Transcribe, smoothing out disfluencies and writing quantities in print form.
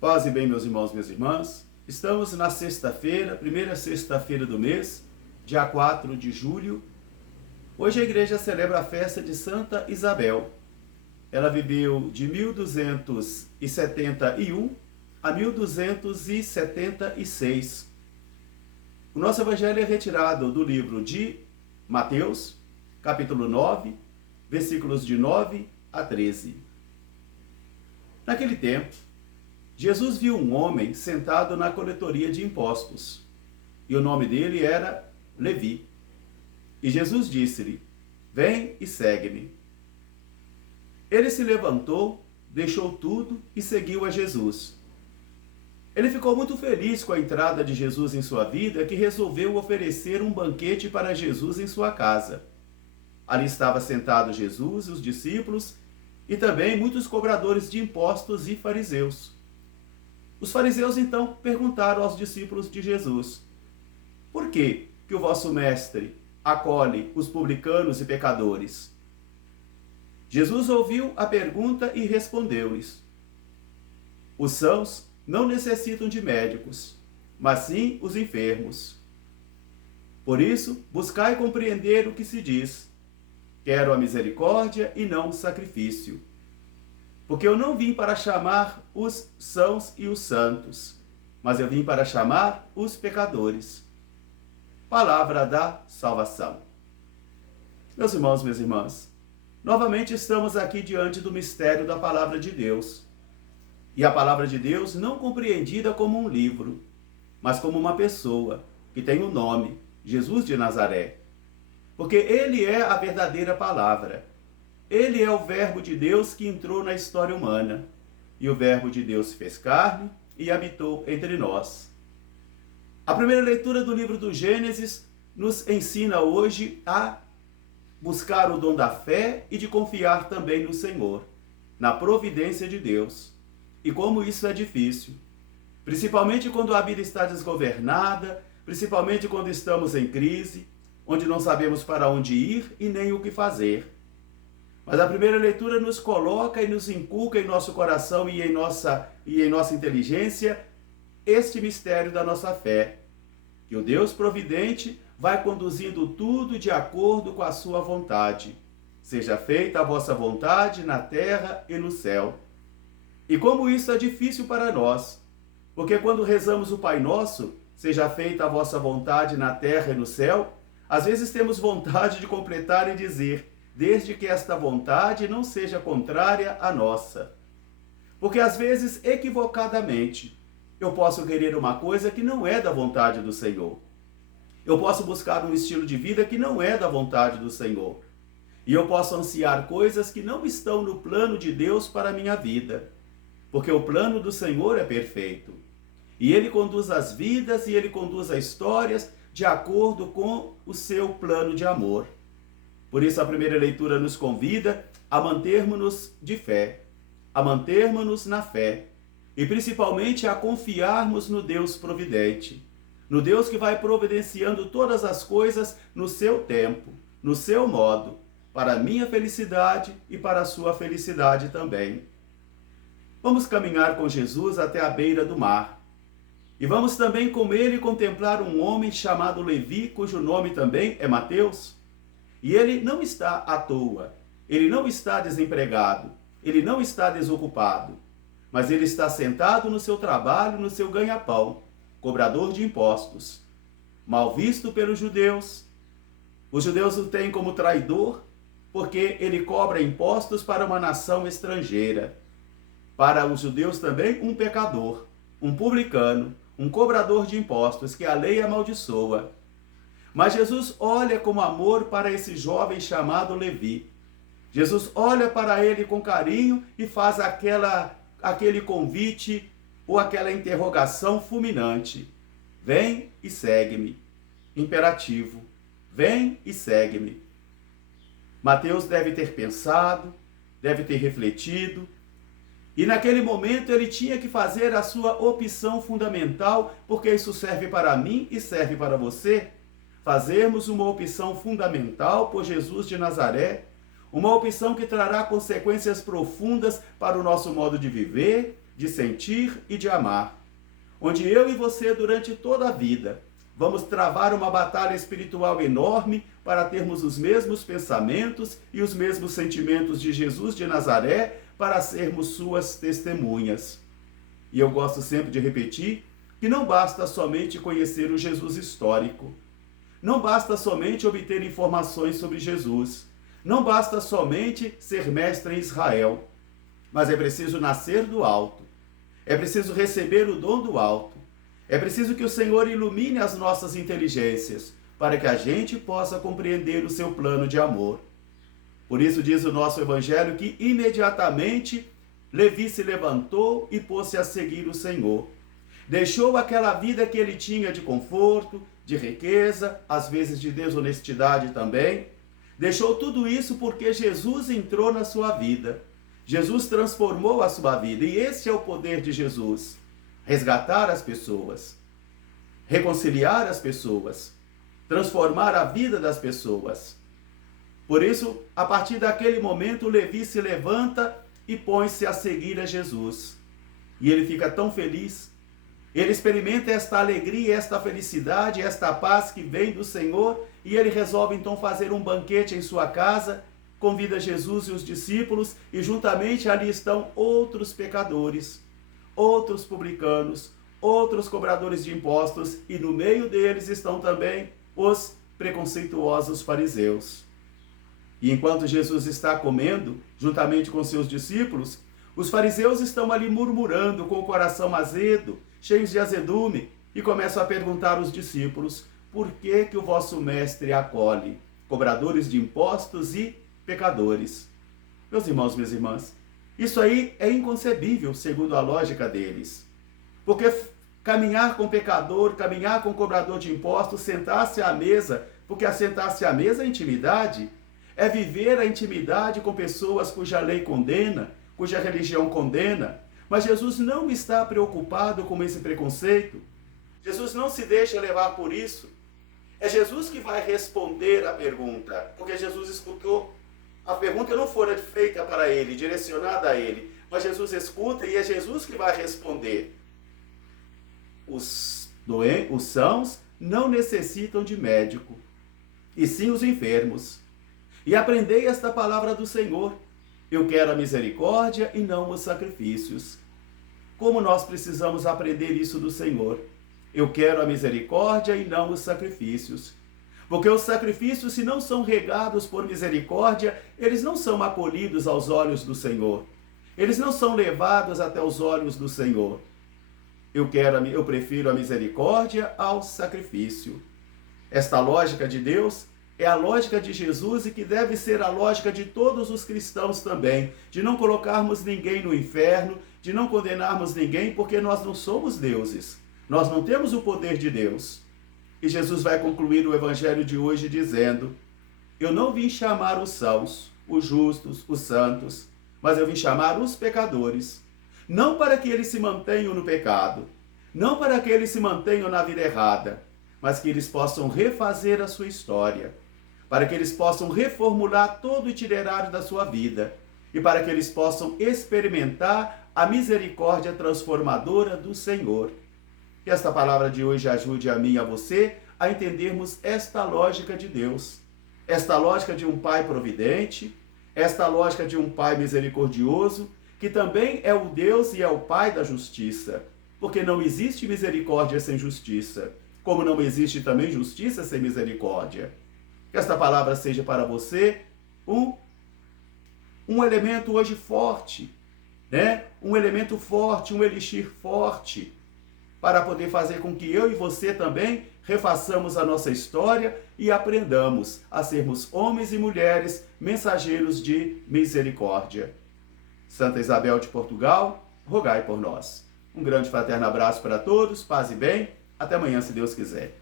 Paz e bem, meus irmãos, minhas irmãs. Estamos na sexta-feira, primeira sexta-feira do mês, dia 4 de julho. Hoje a igreja celebra a festa de Santa Isabel. Ela viveu de 1271 a 1276. O nosso evangelho é retirado do livro de Mateus, capítulo 9, versículos de 9 a 13. Naquele tempo, Jesus viu um homem sentado na coletoria de impostos, e o nome dele era Levi. E Jesus disse-lhe: "Vem e segue-me." Ele se levantou, deixou tudo e seguiu a Jesus. Ele ficou muito feliz com a entrada de Jesus em sua vida, que resolveu oferecer um banquete para Jesus em sua casa. Ali estava sentado Jesus e os discípulos, e também muitos cobradores de impostos e fariseus. Os fariseus então perguntaram aos discípulos de Jesus: "Por que o vosso mestre acolhe os publicanos e pecadores?" Jesus ouviu a pergunta e respondeu-lhes: "Os sãos não necessitam de médicos, mas sim os enfermos. Por isso, buscai compreender o que se diz: quero a misericórdia e não o sacrifício. Porque eu não vim para chamar os sãos e os santos, mas eu vim para chamar os pecadores." Palavra da salvação. Meus irmãos, minhas irmãs, novamente estamos aqui diante do mistério da Palavra de Deus. E a Palavra de Deus não compreendida como um livro, mas como uma pessoa que tem um nome, Jesus de Nazaré. Porque Ele é a verdadeira Palavra. Ele é o Verbo de Deus que entrou na história humana. E o Verbo de Deus se fez carne e habitou entre nós. A primeira leitura do livro do Gênesis nos ensina hoje a buscar o dom da fé e de confiar também no Senhor, na providência de Deus. E como isso é difícil, principalmente quando a vida está desgovernada, principalmente quando estamos em crise, onde não sabemos para onde ir e nem o que fazer. Mas a primeira leitura nos coloca e nos inculca em nosso coração e em nossa inteligência este mistério da nossa fé, que o Deus providente vai conduzindo tudo de acordo com a sua vontade. Seja feita a vossa vontade na terra e no céu. E como isso é difícil para nós, porque quando rezamos o Pai Nosso, seja feita a vossa vontade na terra e no céu, às vezes temos vontade de completar e dizer: desde que esta vontade não seja contrária à nossa. Porque às vezes, equivocadamente, eu posso querer uma coisa que não é da vontade do Senhor. Eu posso buscar um estilo de vida que não é da vontade do Senhor. E eu posso ansiar coisas que não estão no plano de Deus para a minha vida. Porque o plano do Senhor é perfeito. E Ele conduz as vidas e Ele conduz as histórias de acordo com o seu plano de amor. Por isso a primeira leitura nos convida a mantermos-nos de fé, a mantermos-nos na fé e principalmente a confiarmos no Deus providente, no Deus que vai providenciando todas as coisas no seu tempo, no seu modo, para a minha felicidade e para a sua felicidade também. Vamos caminhar com Jesus até a beira do mar e vamos também com ele contemplar um homem chamado Levi, cujo nome também é Mateus. E ele não está à toa, ele não está desempregado, ele não está desocupado, mas ele está sentado no seu trabalho, no seu ganha-pão, cobrador de impostos, mal visto pelos judeus. Os judeus o têm como traidor, porque ele cobra impostos para uma nação estrangeira. Para os judeus também um pecador, um publicano, um cobrador de impostos que a lei amaldiçoa. Mas Jesus olha com amor para esse jovem chamado Levi. Jesus olha para ele com carinho e faz aquele convite ou aquela interrogação fulminante: "Vem e segue-me." Imperativo: vem e segue-me. Mateus deve ter pensado, deve ter refletido, e naquele momento ele tinha que fazer a sua opção fundamental, porque isso serve para mim e serve para você. Fazermos uma opção fundamental por Jesus de Nazaré, uma opção que trará consequências profundas para o nosso modo de viver, de sentir e de amar, onde eu e você, durante toda a vida, vamos travar uma batalha espiritual enorme para termos os mesmos pensamentos e os mesmos sentimentos de Jesus de Nazaré, para sermos suas testemunhas. E eu gosto sempre de repetir que não basta somente conhecer o Jesus histórico, não basta somente obter informações sobre Jesus, não basta somente ser mestre em Israel, mas é preciso nascer do alto, é preciso receber o dom do alto, é preciso que o Senhor ilumine as nossas inteligências, para que a gente possa compreender o seu plano de amor. Por isso diz o nosso Evangelho que imediatamente Levi se levantou e pôs-se a seguir o Senhor. Deixou aquela vida que ele tinha de conforto, de riqueza, às vezes de desonestidade também. Deixou tudo isso porque Jesus entrou na sua vida. Jesus transformou a sua vida, e esse é o poder de Jesus. Resgatar as pessoas, reconciliar as pessoas, transformar a vida das pessoas. Por isso, a partir daquele momento, Levi se levanta e põe-se a seguir a Jesus. E ele fica tão feliz. Ele experimenta esta alegria, esta felicidade, esta paz que vem do Senhor, e ele resolve então fazer um banquete em sua casa, convida Jesus e os discípulos, e juntamente ali estão outros pecadores, outros publicanos, outros cobradores de impostos, e no meio deles estão também os preconceituosos fariseus. E enquanto Jesus está comendo, juntamente com seus discípulos, os fariseus estão ali murmurando, com o coração azedo, cheios de azedume, e começam a perguntar aos discípulos: por que o vosso mestre acolhe cobradores de impostos e pecadores? Meus irmãos, minhas irmãs, isso aí é inconcebível, segundo a lógica deles. Porque caminhar com pecador, caminhar com cobrador de impostos, sentar-se à mesa, porque assentar-se à mesa é intimidade, é viver a intimidade com pessoas cuja lei condena, cuja religião condena. Mas Jesus não está preocupado com esse preconceito. Jesus não se deixa levar por isso. É Jesus que vai responder a pergunta, porque Jesus escutou. A pergunta não fora feita para ele, direcionada a ele, mas Jesus escuta e é Jesus que vai responder. Os sãos não necessitam de médico, e sim os enfermos. E aprendei esta palavra do Senhor: eu quero a misericórdia e não os sacrifícios. Como nós precisamos aprender isso do Senhor? Eu quero a misericórdia e não os sacrifícios. Porque os sacrifícios, se não são regados por misericórdia, eles não são acolhidos aos olhos do Senhor. Eles não são levados até os olhos do Senhor. Eu prefiro a misericórdia ao sacrifício. Esta lógica de Deus é a lógica de Jesus e que deve ser a lógica de todos os cristãos também, de não colocarmos ninguém no inferno, de não condenarmos ninguém, porque nós não somos deuses. Nós não temos o poder de Deus. E Jesus vai concluir o evangelho de hoje dizendo: eu não vim chamar os sãos, os justos, os santos, mas eu vim chamar os pecadores. Não para que eles se mantenham no pecado, não para que eles se mantenham na vida errada, mas que eles possam refazer a sua história, para que eles possam reformular todo o itinerário da sua vida e para que eles possam experimentar a misericórdia transformadora do Senhor. Que esta palavra de hoje ajude a mim e a você a entendermos esta lógica de Deus, esta lógica de um Pai providente, esta lógica de um Pai misericordioso, que também é o Deus e é o Pai da justiça, porque não existe misericórdia sem justiça, como não existe também justiça sem misericórdia. Que esta palavra seja para você um elemento hoje forte, né? Um elemento forte, um elixir forte, para poder fazer com que eu e você também refaçamos a nossa história e aprendamos a sermos homens e mulheres mensageiros de misericórdia. Santa Isabel de Portugal, rogai por nós. Um grande fraterno abraço para todos, paz e bem. Até amanhã, se Deus quiser.